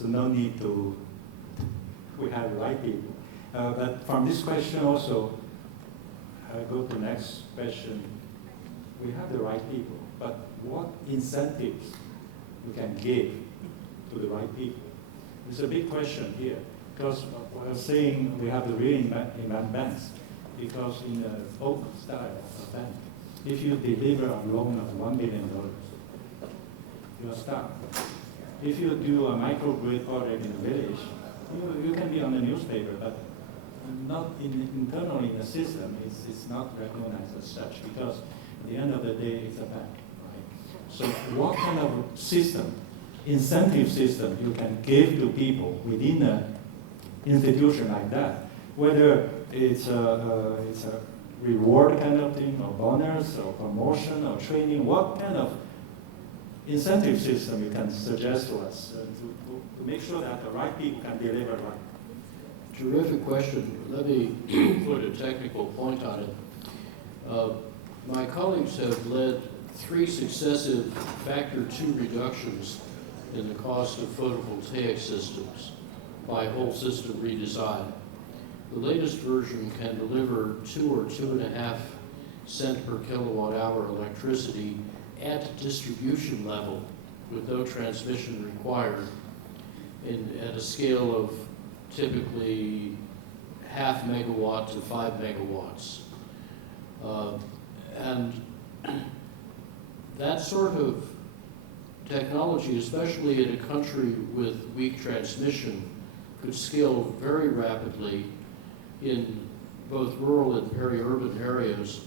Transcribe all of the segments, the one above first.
So no need to, we have the right people. But from this question also, I go to the next question. We have the right people, but what incentives we can give to the right people? It's a big question here, because what I was saying, we have the real investment banks, because in the old style of bank, if you deliver a loan of $1 million, you're stuck. If you do a microgrid project in a village, you can be on the newspaper, but not internally in the system, it's not recognized as such, because at the end of the day, it's a bank, right? So what kind of system, incentive system you can give to people within an institution like that, whether it's a reward kind of thing, or bonus, or promotion, or training, what kind of incentive system you can suggest to us to make sure that the right people can deliver right? Terrific question. Let me put a technical point on it. My colleagues have led 3 successive factor 2 reductions in the cost of photovoltaic systems by whole system redesign. The latest version can deliver 2 or 2.5 cents per kilowatt hour electricity at distribution level with no transmission required at a scale of typically 0.5 megawatt to 5 megawatts. And that sort of technology, especially in a country with weak transmission, could scale very rapidly in both rural and peri-urban areas,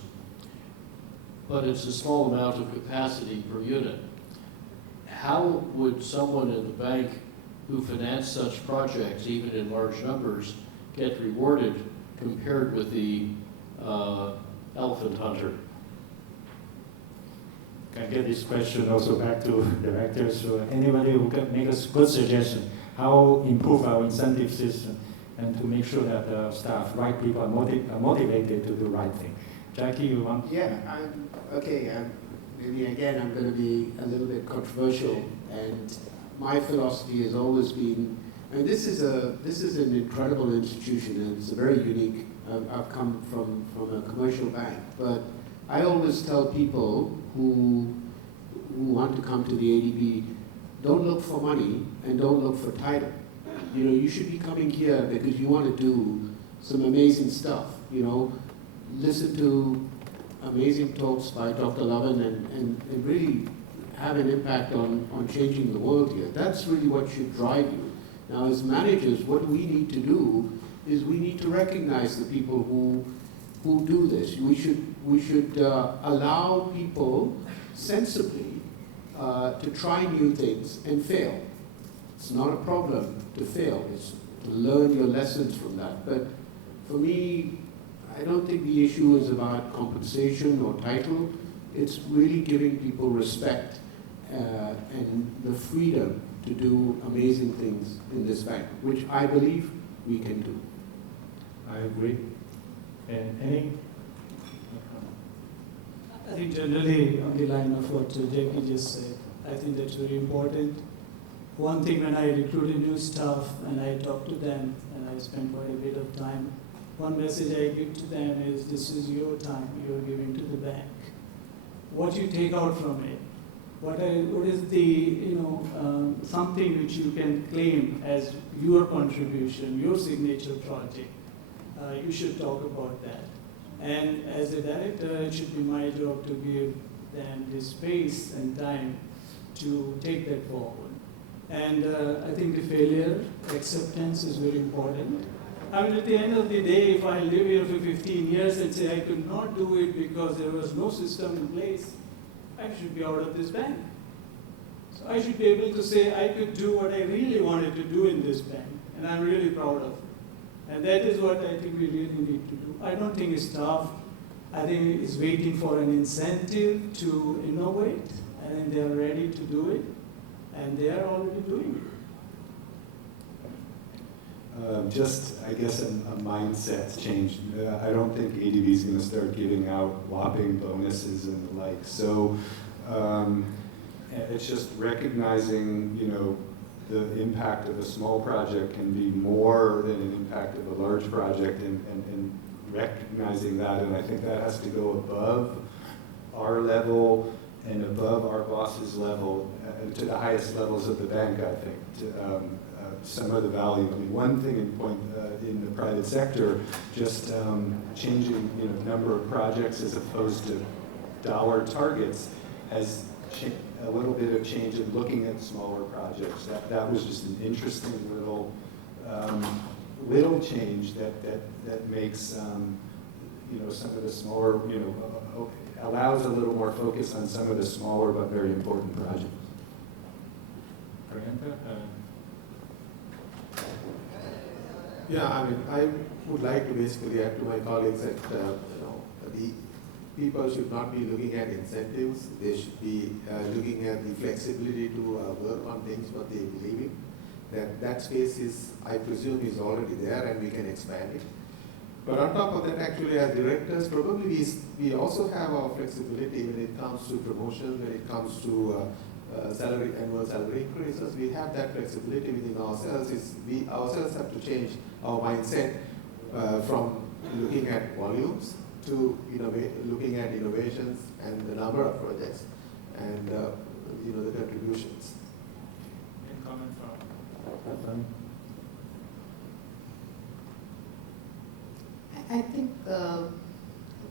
but it's a small amount of capacity per unit. How would someone in the bank who finance such projects, even in large numbers, get rewarded compared with the elephant hunter? Can get this question also back to directors. So anybody who can make a good suggestion, how improve our incentive system and to make sure that the staff, right people are motivated to do the right thing. Jackie, you want? Yeah, maybe again I'm going to be a little bit controversial, and my philosophy has always been, and this is an incredible institution, and it's a very unique. I've come from a commercial bank, but I always tell people who want to come to the ADB, don't look for money and don't look for title. You know, you should be coming here because you want to do some amazing stuff. You know, listen to amazing talks by Dr. Lovin and really have an impact on changing the world here. That's really what should drive you. Now, as managers, what we need to do is we need to recognize the people who do this. We should allow people sensibly to try new things and fail. It's not a problem to fail. It's to learn your lessons from that. But for me, I don't think the issue is about compensation or title. It's really giving people respect and the freedom to do amazing things in this bank, which I believe we can do. I agree. And any? I think generally on the line of what Jackie just said, I think that's very important. One thing when I recruit a new staff and I talk to them and I spend quite a bit of time, one message I give to them is this is your time you're giving to the bank. What you take out from it, what is the, something which you can claim as your contribution, your signature project. You should talk about that. And as a director, it should be my job to give them the space and time to take that forward. And I think the failure acceptance is very important. I mean, at the end of the day, if I live here for 15 years and say I could not do it because there was no system in place, I should be out of this bank. So I should be able to say I could do what I really wanted to do in this bank, and I'm really proud of it. And that is what I think we really need to do. I don't think staff, I think it's waiting for an incentive to innovate. I think they are ready to do it, and they are already doing it. I guess, a mindset change. I don't think ADB is going to start giving out whopping bonuses and the like. So it's just recognizing, the impact of a small project can be more than an impact of a large project, and recognizing that, and I think that has to go above our level and above our boss's level, and to the highest levels of the bank, I think, to, some of the value. I mean, one thing in the private sector, just changing, number of projects as opposed to dollar targets has a little bit of change in looking at smaller projects. That was just an interesting little change that makes some of the smaller, allows a little more focus on some of the smaller but very important projects. Yeah, I mean, I would like to basically add to my colleagues that the people should not be looking at incentives. They should be looking at the flexibility to work on things what they believe in. That space is, I presume, is already there, and we can expand it. But on top of that, actually, as directors, probably we also have our flexibility when it comes to promotion, when it comes to annual salary increases. We have that flexibility within ourselves. We ourselves have to change our mindset from looking at volumes to looking at innovations and the number of projects and the contributions. Any comment from? I think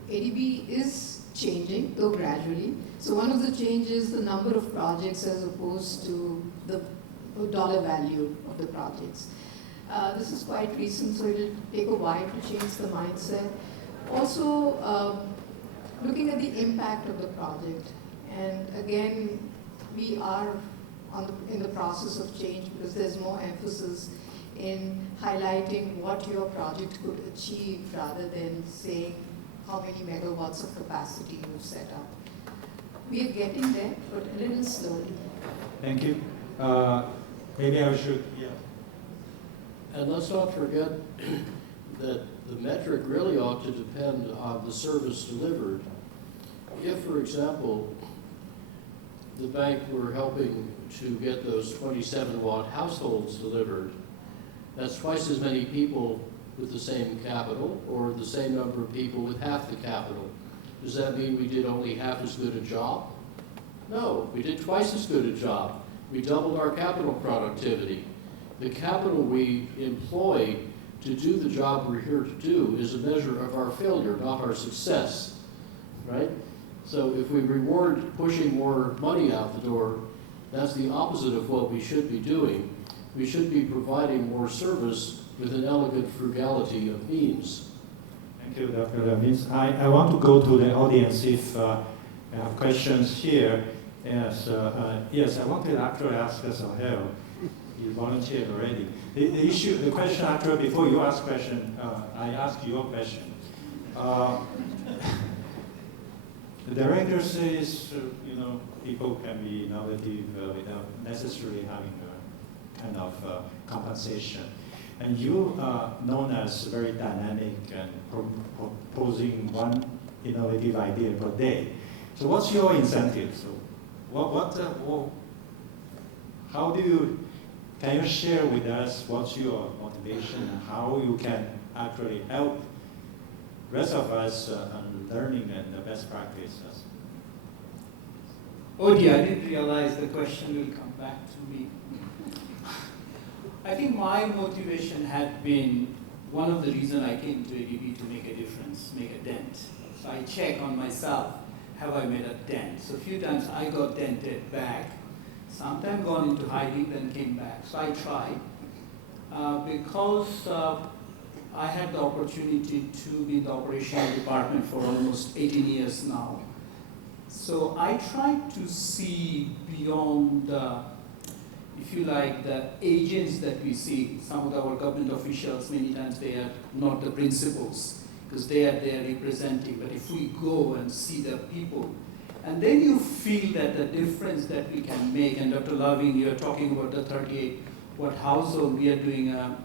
ADB is changing, though gradually. So one of the changes, the number of projects as opposed to the dollar value of the projects. This is quite recent, so it will take a while to change the mindset. Also, looking at the impact of the project. And again, we are in the process of change because there's more emphasis in highlighting what your project could achieve rather than saying how many megawatts of capacity you've set up. We are getting there, but a little slowly. Thank you. Maybe I should, yeah. And let's not forget that the metric really ought to depend on the service delivered. If, for example, the bank were helping to get those 27-watt households delivered, that's twice as many people with the same capital or the same number of people with half the capital. Does that mean we did only half as good a job? No, we did twice as good a job. We doubled our capital productivity. The capital we employ to do the job we're here to do is a measure of our failure, not our success, right? So if we reward pushing more money out the door, that's the opposite of what we should be doing. We should be providing more service with an elegant frugality of means. Thank you, Dr. Lamins. I want to go to the audience if I have questions here. Yes, yes, I wanted to actually ask Sahel. You volunteered already. The question actually, before you ask question, I ask your question. The director says, people can be innovative without necessarily having a kind of compensation. And you are known as very dynamic and proposing one innovative idea per day. So what's your incentive? So can you share with us what's your motivation and how you can actually help rest of us on learning and the best practices? Oh dear, I didn't realize the question will come back to me. I think my motivation had been one of the reasons I came to ADB to make a difference, make a dent. So I check on myself, have I made a dent? So a few times I got dented back, sometimes gone into hiding, then came back. So I tried. Because I had the opportunity to be in the operational department for almost 18 years now. So I tried to see beyond if you like, the agents that we see. Some of our government officials, many times they are not the principals because they are there representing. But if we go and see the people, and then you feel that the difference that we can make, and Dr. Loving, you're talking about the 38-watt household, we are doing a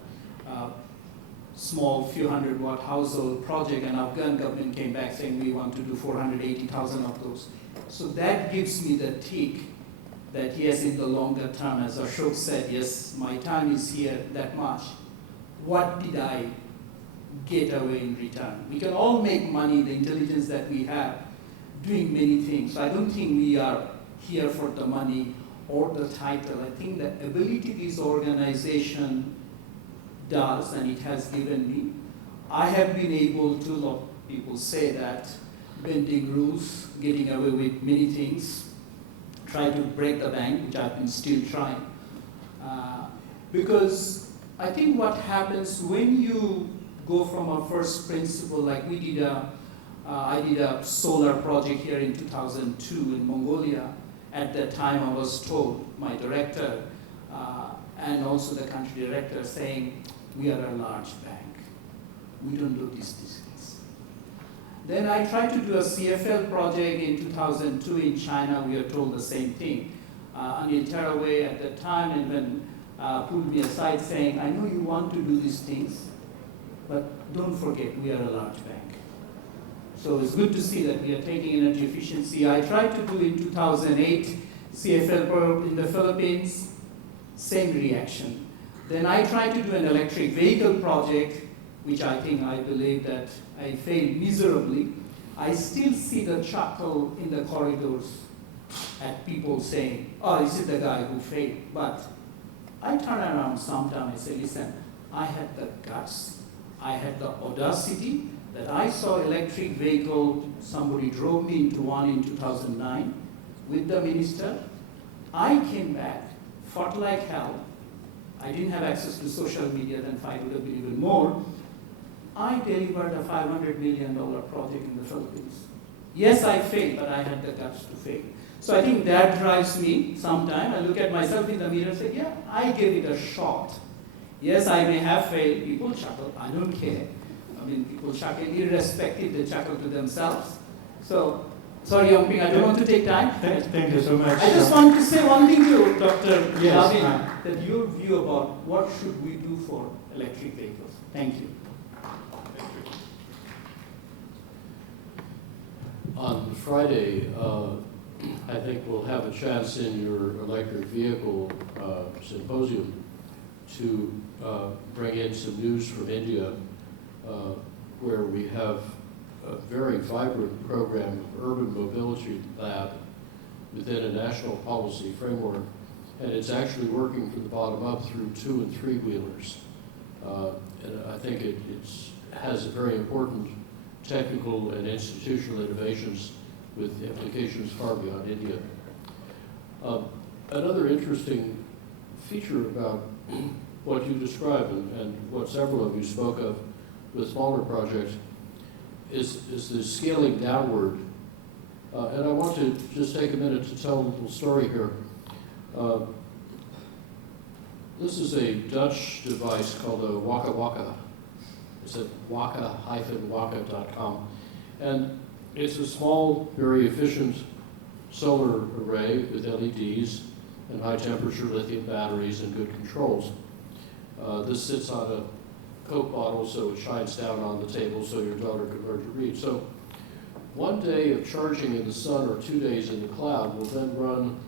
small few 100-watt household project, and Afghan government came back saying we want to do 480,000 of those. So that gives me the tick that yes, in the longer term, as Ashok said, yes, my time is here that much. What did I get away in return? We can all make money, the intelligence that we have, doing many things. So I don't think we are here for the money or the title. I think the ability this organization does, and it has given me, I have been able to, a lot of people say that, bending rules, getting away with many things, try to break the bank, which I've been still trying. Because I think what happens when you go from a first principle, like we did I did a solar project here in 2002 in Mongolia. At that time, I was told, my director, and also the country director, saying, we are a large bank. We don't do these things. Then I tried to do a CFL project in 2002 in China. We are told the same thing. Anil Taraway at that time and then pulled me aside saying, I know you want to do these things, but don't forget, we are a large bank. So it's good to see that we are taking energy efficiency. I tried to do in 2008 CFL in the Philippines, same reaction. Then I tried to do an electric vehicle project, which I believe that I failed miserably. I still see the chuckle in the corridors at people saying, oh, this is the guy who failed. But I turn around sometimes and say, listen, I had the guts, I had the audacity, that I saw electric vehicle, somebody drove me into one in 2009 with the minister. I came back, fought like hell. I didn't have access to social media, then fight would have been even more. I delivered a $500 million project in the Philippines. Yes, I failed, but I had the guts to fail. So I think that drives me sometime. I look at myself in the mirror and say, yeah, I gave it a shot. Yes, I may have failed. People chuckle. I don't care. I mean, people chuckle irrespective. They chuckle to themselves. So, sorry, Yongping, I don't want to take time. Thank you so much. I just want to say one thing to Dr. Yes, Lavin, that your view about what should we do for electric vehicles. Thank you. On Friday, I think we'll have a chance in your electric vehicle symposium to bring in some news from India, where we have a very vibrant program, Urban Mobility Lab, within a national policy framework. And it's actually working from the bottom up through 2- and 3-wheelers. And I think it has a very important technical and institutional innovations with implications far beyond India. Another interesting feature about what you described and what several of you spoke of with smaller projects is the scaling downward. And I want to just take a minute to tell a little story here. This is a Dutch device called a Waka Waka. It's at waka-waka.com. And it's a small, very efficient solar array with LEDs and high temperature lithium batteries and good controls. This sits on a Coke bottle so it shines down on the table so your daughter can learn to read. So one day of charging in the sun or 2 days in the cloud will then run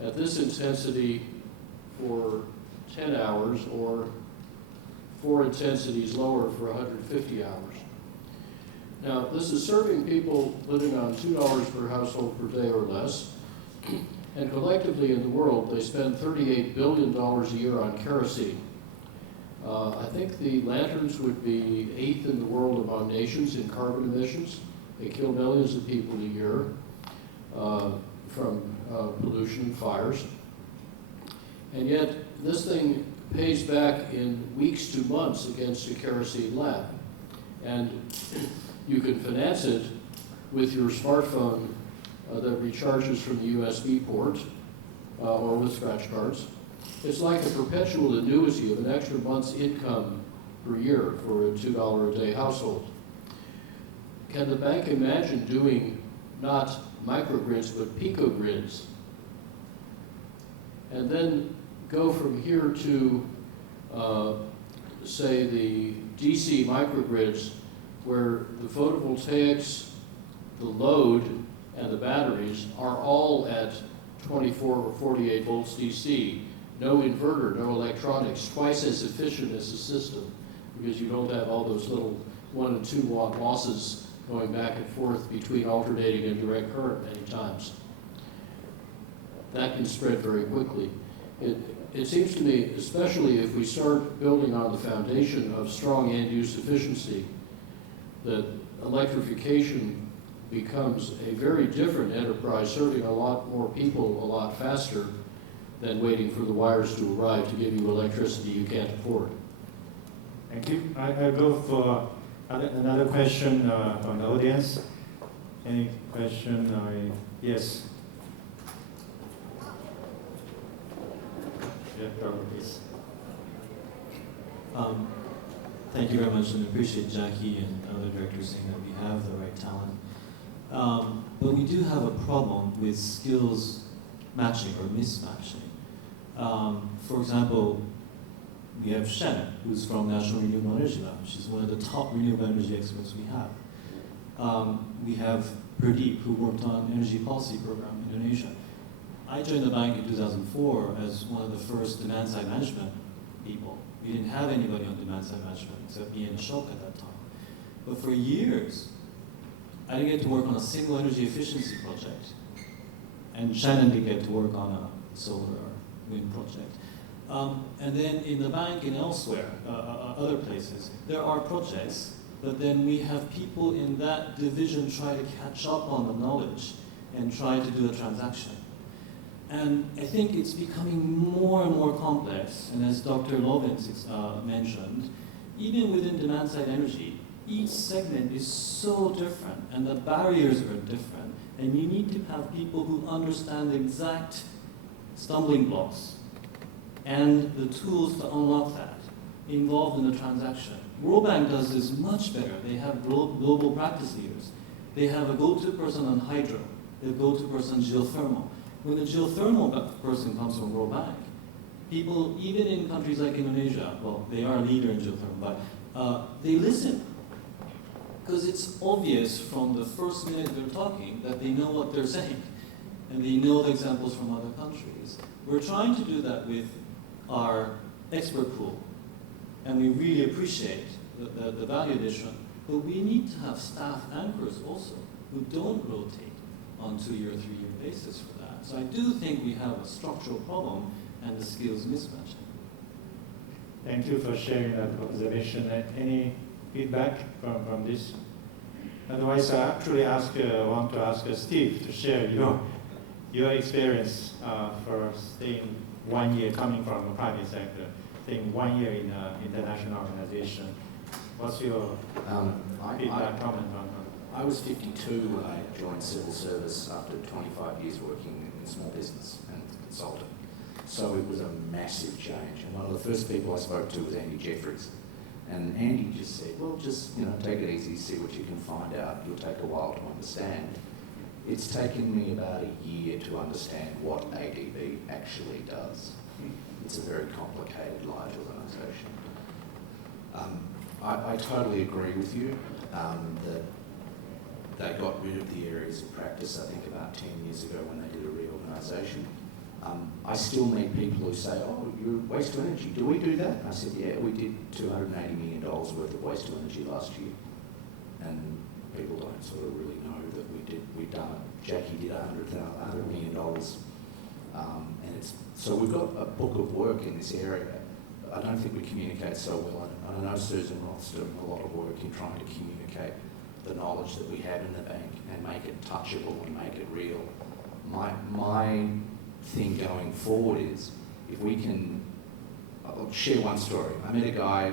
at this intensity for 10 hours or 4 intensities lower for 150 hours. Now, this is serving people living on $2 per household per day or less, and collectively in the world, they spend $38 billion a year on kerosene. I think the lanterns would be 8th in the world among nations in carbon emissions. They kill millions of people a year from pollution and fires. And yet, this thing pays back in weeks to months against a kerosene lamp. And you can finance it with your smartphone that recharges from the USB port or with scratch cards. It's like a perpetual annuity of an extra month's income per year for a $2 a day household. Can the bank imagine doing not microgrids but picogrids? And then go from here to, say, the DC microgrids where the photovoltaics, the load, and the batteries are all at 24 or 48 volts DC, no inverter, no electronics, twice as efficient as the system, because you don't have all those little 1 and 2 watt losses going back and forth between alternating and direct current many times. That can spread very quickly. It seems to me, especially if we start building on the foundation of strong end-use efficiency, that electrification becomes a very different enterprise, serving a lot more people a lot faster than waiting for the wires to arrive to give you electricity you can't afford. Thank you. I'll go for another question from the audience. Any question? Yes. Yeah, Robert, please. Thank you very much, and appreciate Jackie and other directors saying that we have the right talent. But we do have a problem with skills matching or mismatching. For example, we have Shannon, who's from National Renewable Energy Lab. She's one of the top renewable energy experts we have. We have Pradeep, who worked on energy policy program in Indonesia. I joined the bank in 2004 as one of the first demand-side management people. We didn't have anybody on demand-side management except me and Ashok at that time. But for years, I didn't get to work on a single energy efficiency project. And Shannon didn't get to work on a solar or wind project. And then in the bank and elsewhere, other places, there are projects, but then we have people in that division try to catch up on the knowledge and try to do a transaction. And I think it's becoming more and more complex, and as Dr. Lovins mentioned, even within demand-side energy, each segment is so different, and the barriers are different, and you need to have people who understand the exact stumbling blocks and the tools to unlock that involved in the transaction. World Bank does this much better. They have global practice leaders. They have a go-to person on hydro, a go-to person geothermal. When the geothermal person comes from World Bank, people, even in countries like Indonesia, well, they are a leader in geothermal, but they listen. Because it's obvious from the first minute they're talking that they know what they're saying, and they know the examples from other countries. We're trying to do that with our expert pool, and we really appreciate the value addition, but we need to have staff anchors also who don't rotate on 2-year, 3-year basis for that. So I do think we have a structural problem and the skills mismatching. Thank you for sharing that observation. Any feedback from this? Otherwise, I actually want to ask Steve to share your experience for staying 1 year, coming from the private sector, staying 1 year in an international organization. What's your feedback, comment on that? I was 52 when I joined civil service after 25 years working in small business and consulting. So it was a massive change. And one of the first people I spoke to was Andy Jeffries. And Andy just said, well, just take it easy, see what you can find out. It'll take a while to understand. It's taken me about a year to understand what ADB actually does. It's a very complicated, large organisation. I totally agree with you that they got rid of the areas of practice, I think, about 10 years ago when they did a reorganisation. I still meet people who say, oh, you're waste to energy. Do we do that? And I said, yeah, we did $280 million worth of waste to energy last year. And people don't sort of really know that we've done it. Jackie did $100 million. So we've got a book of work in this area. I don't think we communicate so well. And I know Susan Roth's doing a lot of work in trying to communicate the knowledge that we have in the bank and make it touchable and make it real. My thing going forward is if we can, I'll share one story. I met a guy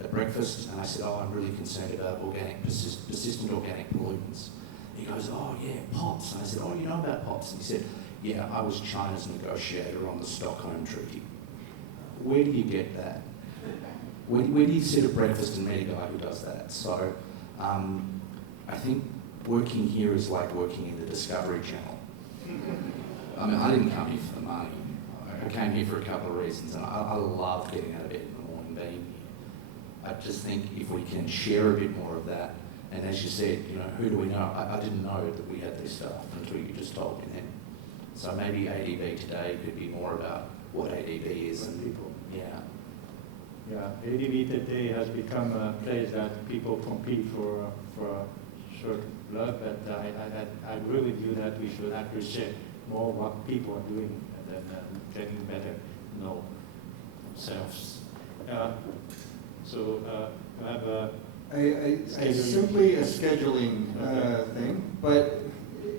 at breakfast and I said, oh, I'm really concerned about persistent organic pollutants. He goes, oh yeah, POPs. And I said, oh, you know about POPs? And he said, yeah, I was China's negotiator on the Stockholm Treaty. Where do you get that? Where do you sit at breakfast and meet a guy who does that? So I think working here is like working in the Discovery Channel. I mean, I didn't come here for the money. I came here for a couple of reasons, and I love getting out of bed in the morning, being here. I just think if we can share a bit more of that, and as you said, who do we know? I didn't know that we had this stuff until you just told me then. So maybe ADB today could be more about what ADB is and People. yeah. Yeah, ADB today has become a place that people compete for short blood, but I agree with you that we should appreciate more what people are doing and then getting better know themselves. So you have a It's simply a scheduling thing, but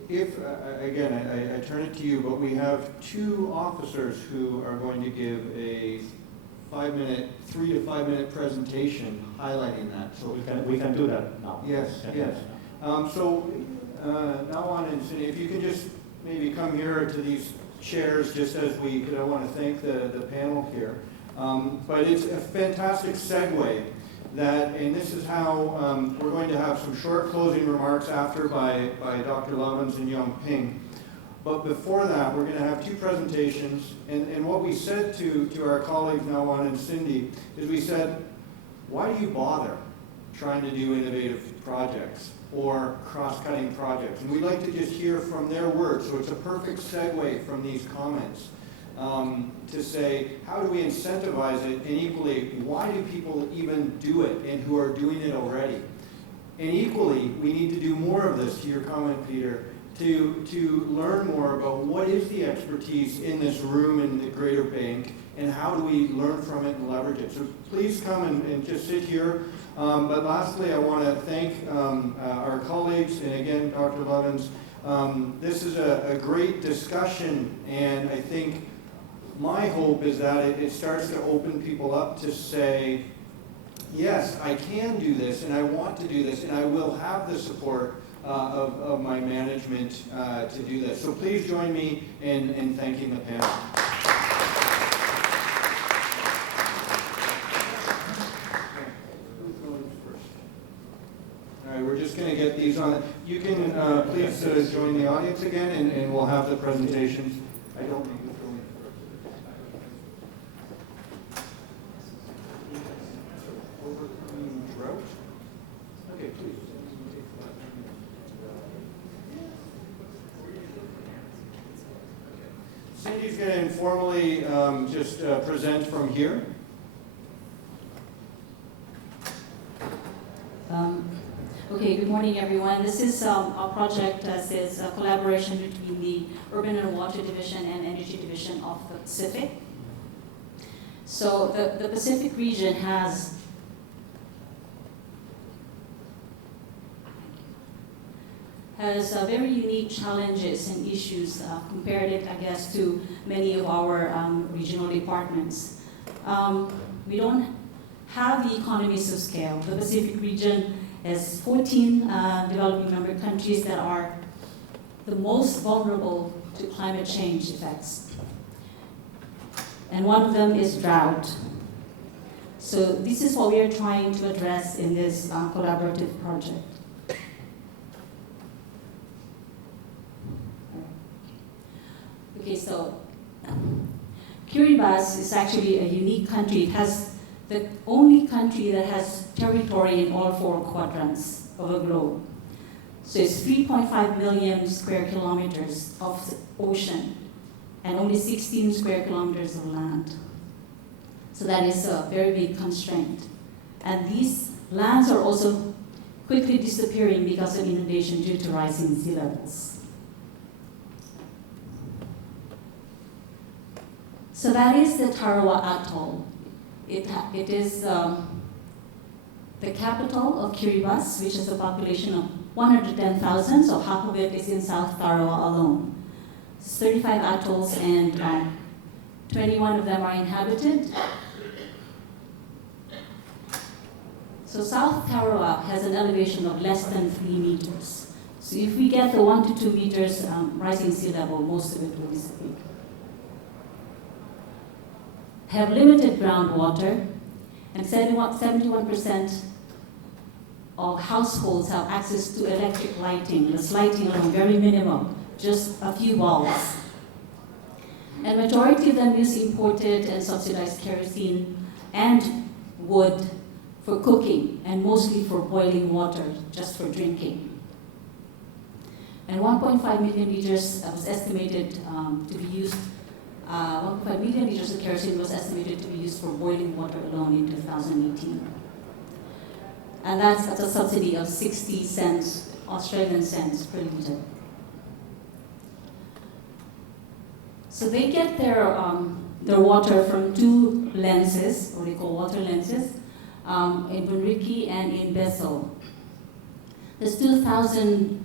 if, again, I turn it to you, but we have two officers who are going to give a 3 to 5 minute presentation highlighting that. So we can do that now. yes, yes. So now on, and Cindy, if you can just maybe come here to these chairs, just as because I want to thank the panel here. But it's a fantastic segue that, and this is how we're going to have some short closing remarks after by Dr. Lovins and Young Ping. But before that, we're going to have two presentations. And what we said to our colleagues Nawan and Cindy is we said, why do you bother trying to do innovative projects or cross-cutting projects? And we'd like to just hear from their words. So it's a perfect segue from these comments to say, how do we incentivize it? And equally, why do people even do it and who are doing it already? And equally, we need to do more of this, to your comment, Peter, to learn more about what is the expertise in this room in the Greater Bank and how do we learn from it and leverage it. So please come and just sit here. But lastly, I want to thank our colleagues and again, Dr. Lovins. This is a great discussion, and I think my hope is that it starts to open people up to say, yes, I can do this and I want to do this and I will have the support of my management to do this. So please join me in thanking the panel. All right, we're just going to get these on. You can please join the audience again and we'll have the presentations. I don't need to fill in. Overcoming drought? Okay, please. Cindy's going to informally just present from here. Okay, good morning, everyone. This is a project that is a collaboration between the Urban and Water Division and Energy Division of the Pacific. So the Pacific region has very unique challenges and issues compared it, I guess, to many of our regional departments. We don't have the economies of scale. The Pacific region has 14 developing member countries that are the most vulnerable to climate change effects. And one of them is drought. So this is what we are trying to address in this collaborative project. Okay, so Kiribati is actually a unique country. It has the only country that has territory in all 4 quadrants of the globe. So it's 3.5 million square kilometers of ocean and only 16 square kilometers of land. So that is a very big constraint. And these lands are also quickly disappearing because of inundation due to rising sea levels. So that is the Tarawa Atoll. It is the capital of Kiribati, which has a population of 110,000, so half of it is in South Tarawa alone. 35 atolls and 21 of them are inhabited. So South Tarawa has an elevation of less than 3 meters. So if we get the 1 to 2 meters rising sea level, most of it will disappear. Have limited groundwater, and 71% of households have access to electric lighting. This lighting alone, very minimal, just a few bulbs. And majority of them use imported and subsidized kerosene and wood for cooking, and mostly for boiling water, just for drinking. And 1.5 million liters was estimated to be used, 1.5 million liters of kerosene was estimated to be used for boiling water alone in 2018. And that's at a subsidy of 60 cents, Australian cents per liter. So they get their water from two lenses, what they call water lenses, in Bunriki and in Bessel. There's 2,000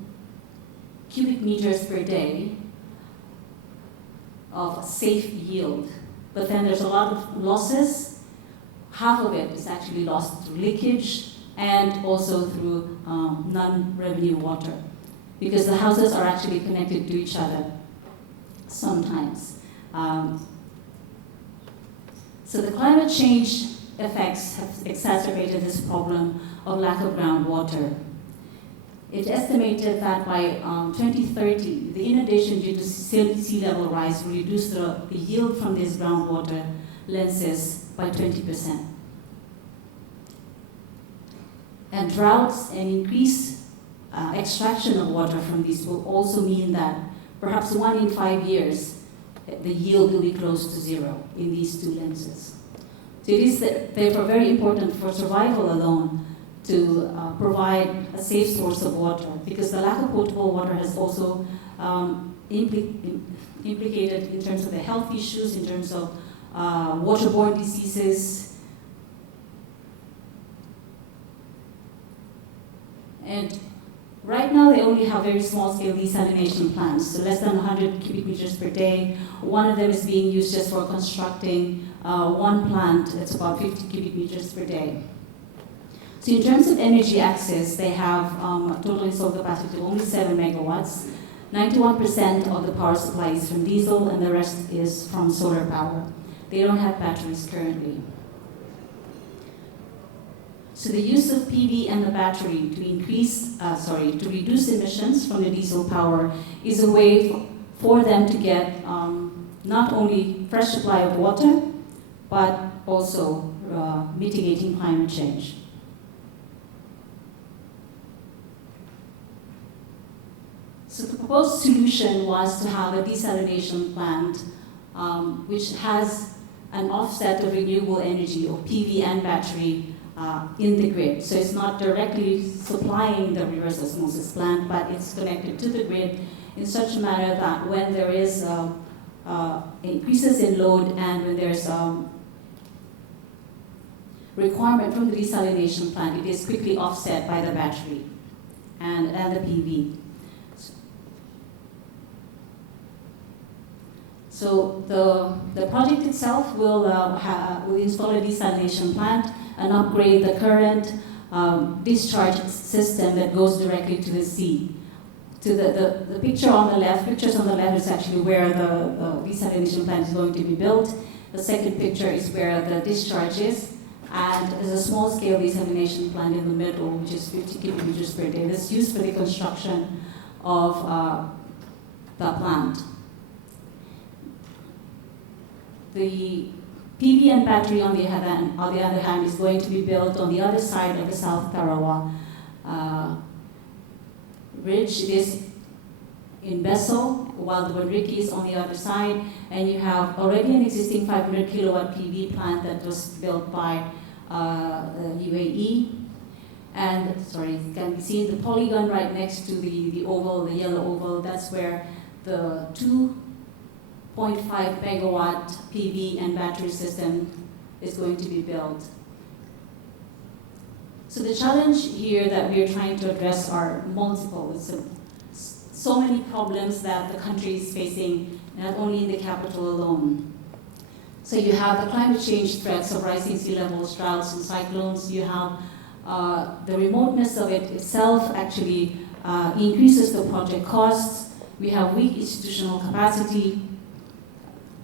cubic meters per day of safe yield, but then there's a lot of losses. Half of it is actually lost through leakage and also through non-revenue water, because the houses are actually connected to each other sometimes. So the climate change effects have exacerbated this problem of lack of groundwater. It's estimated that by 2030, the inundation due to sea level rise will reduce the yield from these groundwater lenses by 20%. And droughts and increased extraction of water from these will also mean that perhaps 1 in 5 years, the yield will be close to zero in these two lenses. So it is therefore very important for survival alone to provide a safe source of water, because the lack of potable water has also implicated in terms of the health issues, in terms of waterborne diseases. And right now they only have very small scale desalination plants, so less than 100 cubic meters per day. One of them is being used just for constructing one plant that's about 50 cubic meters per day. So in terms of energy access, they have a total installed capacity of only 7 megawatts. 91% of the power supply is from diesel, and the rest is from solar power. They don't have batteries currently. So the use of PV and the battery to reduce emissions from the diesel power is a way for them to get not only fresh supply of water, but also mitigating climate change. So the proposed solution was to have a desalination plant which has an offset of renewable energy, or PV and battery, in the grid. So it's not directly supplying the reverse osmosis plant, but it's connected to the grid in such a manner that when there is increases in load and when there's requirement from the desalination plant, it is quickly offset by the battery and the PV. So the project itself will install a desalination plant and upgrade the current discharge system that goes directly to the sea. To the pictures on the left is actually where the desalination plant is going to be built. The second picture is where the discharge is. And there's a small-scale desalination plant in the middle, which is 50 cubic meters per day. That's used for the construction of the plant. The PV and battery, on the other hand, is going to be built on the other side of the South Tarawa Ridge. It is in Bessel, while the Bunriki is on the other side, and you have already an existing 500 kilowatt PV plant that was built by the UAE. And, it can be seen the polygon right next to the oval, the yellow oval. That's where the 2.5 megawatt PV and battery system is going to be built. So the challenge here that we're trying to address are multiple. It's so many problems that the country is facing, not only in the capital alone. So you have the climate change threats of rising sea levels, droughts, and cyclones. You have the remoteness of it itself actually increases the project costs. We have weak institutional capacity.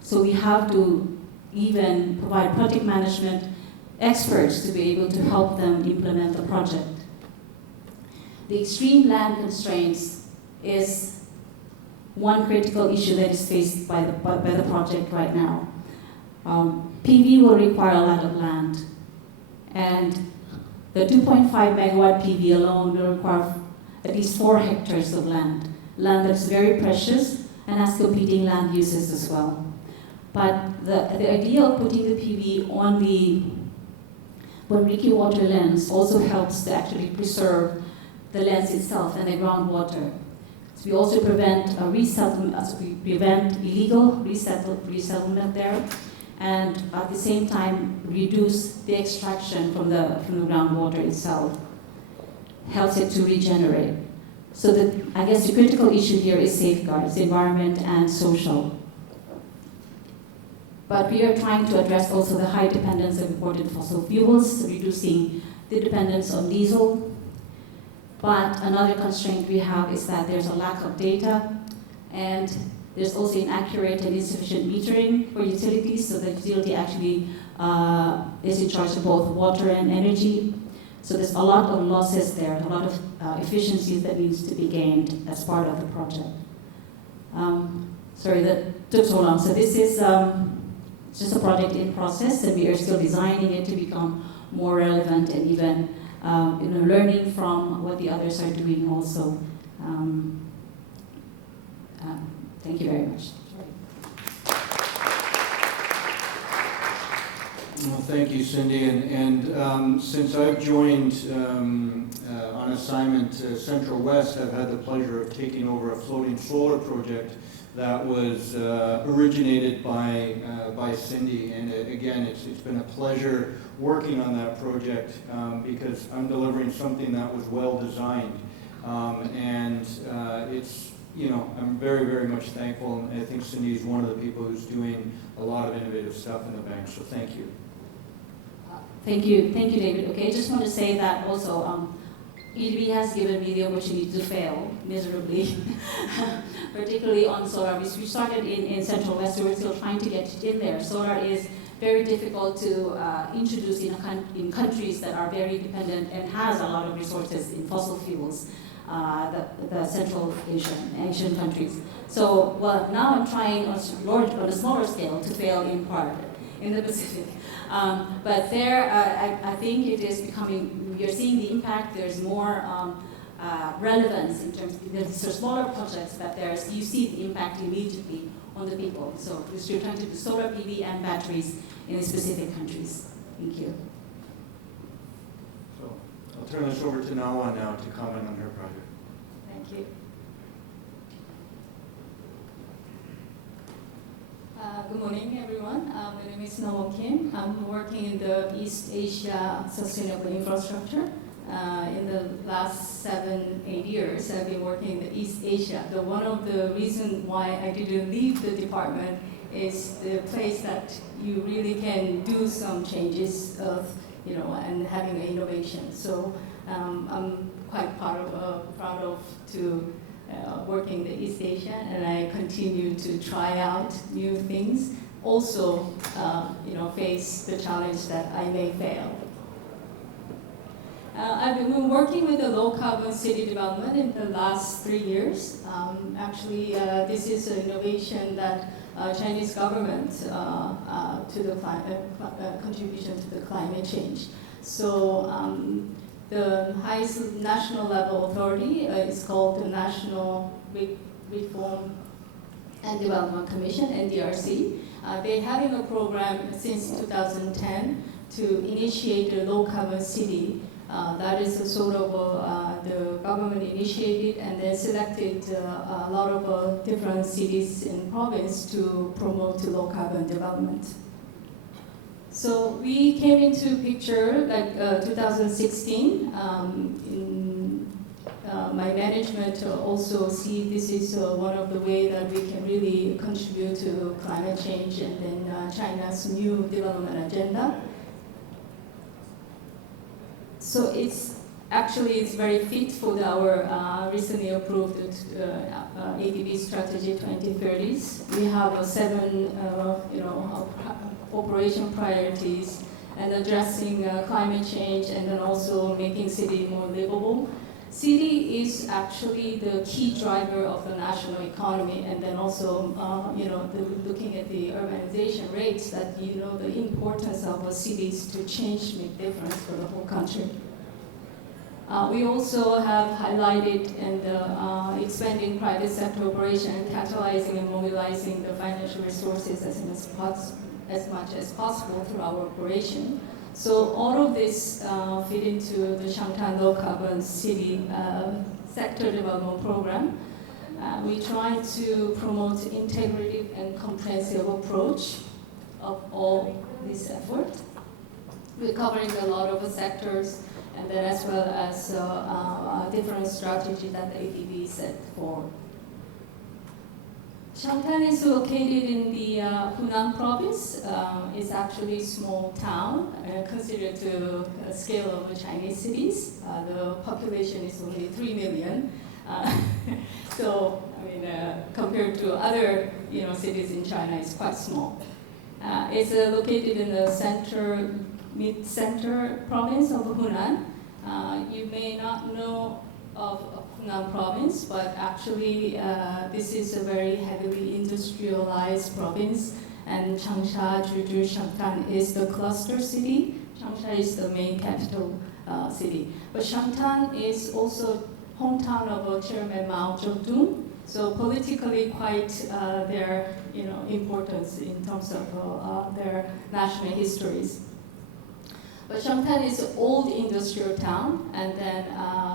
So we have to even provide project management experts to be able to help them implement the project. The extreme land constraints is one critical issue that is faced by the project right now. PV will require a lot of land, and the 2.5 megawatt PV alone will require at least 4 hectares of land. land that's very precious and has competing land uses as well. But the idea of putting the PV on the Bornriki water lens also helps to actually preserve the lens itself and the groundwater. So we also prevent illegal resettlement there, and at the same time reduce the extraction from the groundwater itself. Helps it to regenerate. So I guess the critical issue here is safeguards, environment and social. But we are trying to address also the high dependence of imported fossil fuels, reducing the dependence on diesel. But another constraint we have is that there's a lack of data, and there's also inaccurate and insufficient metering for utilities, so the utility actually is in charge of both water and energy. So there's a lot of losses there, a lot of efficiencies that needs to be gained as part of the project. Sorry, that took so long. So this is just a project in process, and we are still designing it to become more relevant and even learning from what the others are doing also. Thank you very much. Well, thank you, Cindy. And since I've joined on assignment Central West, I've had the pleasure of taking over a floating solar project that was originated by Cindy. And again, it's been a pleasure working on that project because I'm delivering something that was well designed. It's, I'm very, very much thankful. And I think Cindy is one of the people who's doing a lot of innovative stuff in the bank. So thank you. Thank you, David. Okay, I just want to say that also, EDB has given me the opportunity to fail miserably, particularly on solar. We started in Central West, we're still trying to get in there. Solar is very difficult to introduce in countries that are very dependent and has a lot of resources in fossil fuels, the Central Asian countries. So, well, now I'm trying on a smaller scale to fail in part in the Pacific. But there, I think it is becoming, you're seeing the impact, there's more relevance in terms of, there's smaller projects, but you see the impact immediately on the people. So we're trying to do solar PV and batteries in the specific countries. Thank you. So I'll turn this over to Nawa now to comment on her project. Thank you. Good morning, everyone. My name is Nawa Kim. I'm working in the East Asia Sustainable Infrastructure. In the last 7-8 years, I've been working in the East Asia. One of the reasons why I didn't leave the department is the place that you really can do some changes of, and having an innovation. So I'm quite proud of to working in East Asia, and I continue to try out new things. Also, face the challenge that I may fail. I've been working with the low carbon city development in the last 3 years. Actually, this is an innovation that Chinese government to the contribution to the climate change. So the highest national level authority is called the National Reform and Development Commission, NDRC. They're having a program since 2010 to initiate a low carbon city. That is a sort of the government initiated and then selected a lot of different cities in province to promote low carbon development. So we came into picture like 2016. My management also see this is one of the ways that we can really contribute to climate change and then China's new development agenda. So it's very fit for our recently approved ADB strategy 2030s. We have 7 operation priorities and addressing climate change and then also making city more livable. City is actually the key driver of the national economy, and then also looking at the urbanization rates, that the importance of cities to change make difference for the whole country. We also have highlighted in the expanding private sector operation, catalyzing and mobilizing the financial resources as much as possible through our operation. So all of this fit into the Shanghai Low Carbon City Sector Development Program. We try to promote integrative and comprehensive approach of all this effort. We're covering a lot of sectors, and then as well as different strategies that the ADB set for. Shangtan is located in the Hunan province. It's actually a small town, considered to the scale of Chinese cities. The population is only 3 million. So, I mean, compared to other cities in China, it's quite small. It's located in the mid-center province of Hunan. You may not know of Hunan province, but actually this is a very heavily industrialized province, and Changsha, Zhuzhou, Shangtan is the cluster city. Changsha is the main capital city. But Shangtan is also hometown of Chairman Mao Zedong, so politically quite their importance in terms of their national histories. But Shangtan is an old industrial town, and then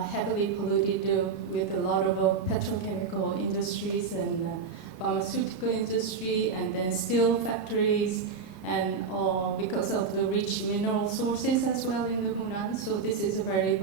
heavily polluted with a lot of petrochemical industries and pharmaceutical industry, and then steel factories, and because of the rich mineral sources as well in the Hunan. So this is a very